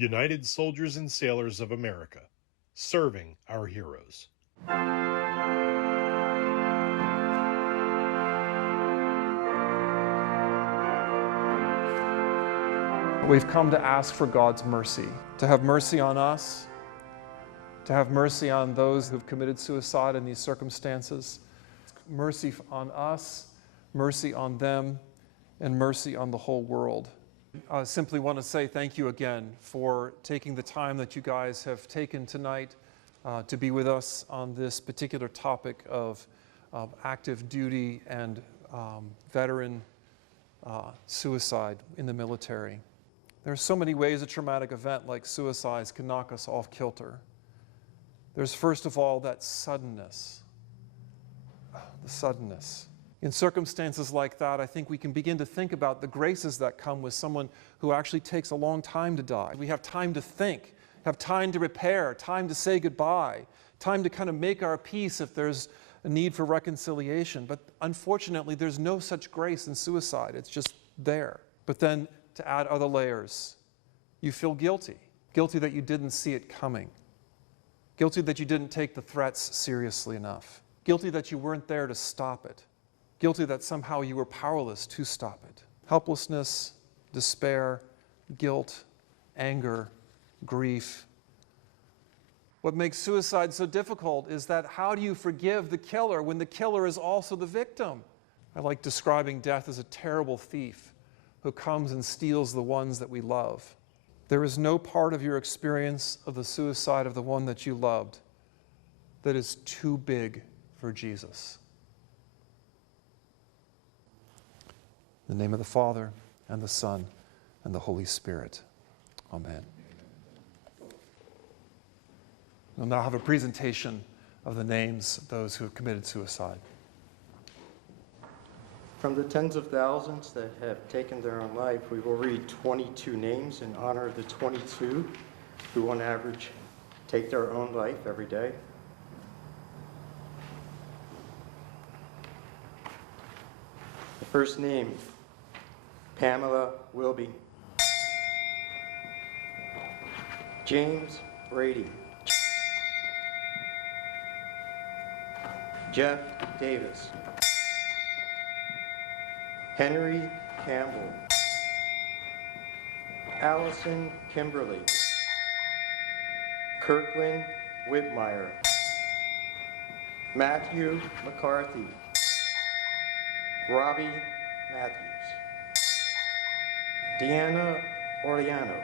United Soldiers and Sailors of America, serving our heroes. We've come to ask for God's mercy, to have mercy on us, to have mercy on those who've committed suicide in these circumstances, mercy on us, mercy on them, and mercy on the whole world. I simply want to say thank you again for taking the time that you guys have taken tonight to be with us on this particular topic of active duty and veteran suicide in the military. There are so many ways a traumatic event like suicide can knock us off kilter. There's first of all that suddenness, the suddenness. In circumstances like that, I think we can begin to think about the graces that come with someone who actually takes a long time to die. We have time to think, have time to repair, time to say goodbye, time to kind of make our peace if there's a need for reconciliation. But unfortunately, there's no such grace in suicide. It's just there. But then to add other layers, you feel guilty. Guilty that you didn't see it coming. Guilty that you didn't take the threats seriously enough. Guilty that you weren't there to stop it. Guilty that somehow you were powerless to stop it. Helplessness, despair, guilt, anger, grief. What makes suicide so difficult is that how do you forgive the killer when the killer is also the victim? I like describing death as a terrible thief who comes and steals the ones that we love. There is no part of your experience of the suicide of the one that you loved that is too big for Jesus. In the name of the Father, and the Son, and the Holy Spirit. Amen. We'll now have a presentation of the names of those who have committed suicide. From the tens of thousands that have taken their own life, we will read 22 names in honor of the 22 who on average take their own life every day. The first name, Pamela Wilby. James Brady. Jeff Davis. Henry Campbell. Allison Kimberly. Kirkland Whitmire. Matthew McCarthy. Robbie Matthews. Deanna Orleano.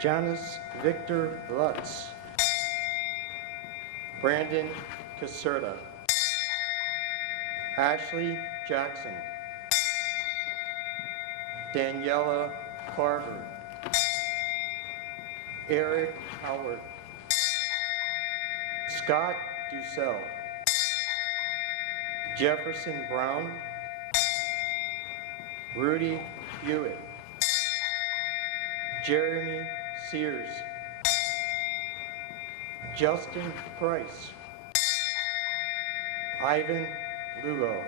Janice Victor Lutz. Brandon Caserta. Ashley Jackson. Daniela Carver. Eric Howard. Scott Dussel. Jefferson Brown. Rudy Hewitt. Jeremy Sears. Justin Price. Ivan Lugo.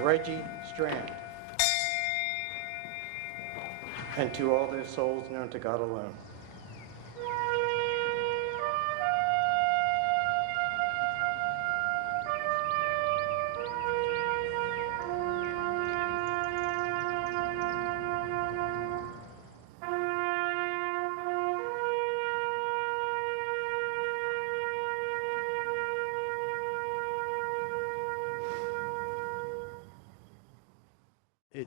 Reggie Strand. And to all their souls known to God alone.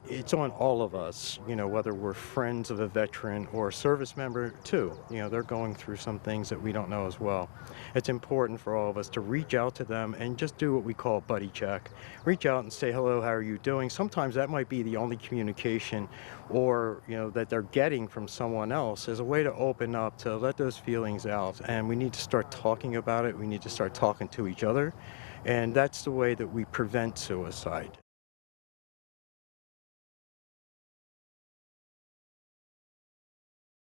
It's on all of us, whether we're friends of a veteran or a service member too. They're going through some things that we don't know as well. It's important for all of us to reach out to them and just do what we call buddy check. Reach out and say, hello, how are you doing? Sometimes that might be the only communication or, that they're getting from someone else as a way to open up, to let those feelings out. And we need to start talking about it. We need to start talking to each other. And that's the way that we prevent suicide.